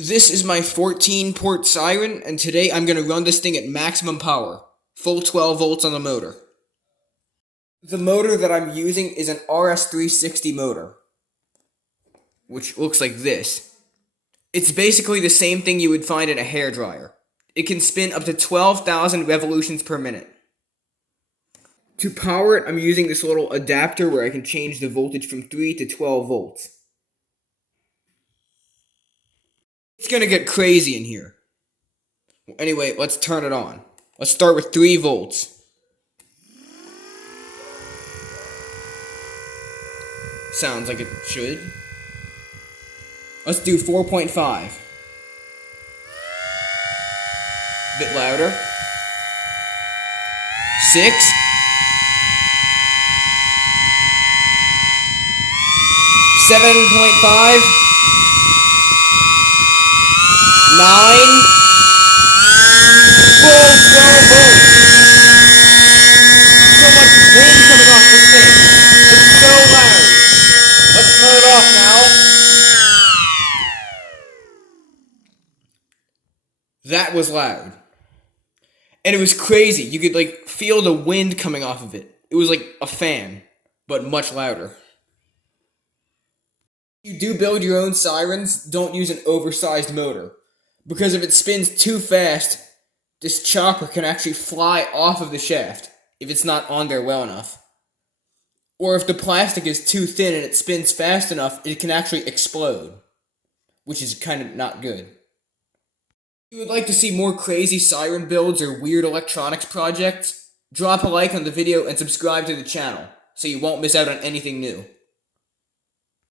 This is my 14-port Siren, and today I'm going to run this thing at maximum power. Full 12 volts on the motor. The motor that I'm using is an RS360 motor, which looks like this. It's basically the same thing you would find in a hairdryer. It can spin up to 12,000 revolutions per minute. To power it, I'm using this little adapter where I can change the voltage from 3 to 12 volts. It's gonna get crazy in here. Anyway, let's turn it on. Let's start with 3 volts. Sounds like it should. Let's do 4.5. Bit louder. 6. 7.5. 9. Full 12 volts. So much wind coming off this thing. It's so loud. Let's turn it off now. That was loud. And it was crazy. You could feel the wind coming off of it. It was like a fan, but much louder. If you do build your own sirens, don't use an oversized motor. Because if it spins too fast, this chopper can actually fly off of the shaft if it's not on there well enough. Or if the plastic is too thin and it spins fast enough, it can actually explode, which is kind of not good. If you would like to see more crazy siren builds or weird electronics projects, drop a like on the video and subscribe to the channel so you won't miss out on anything new.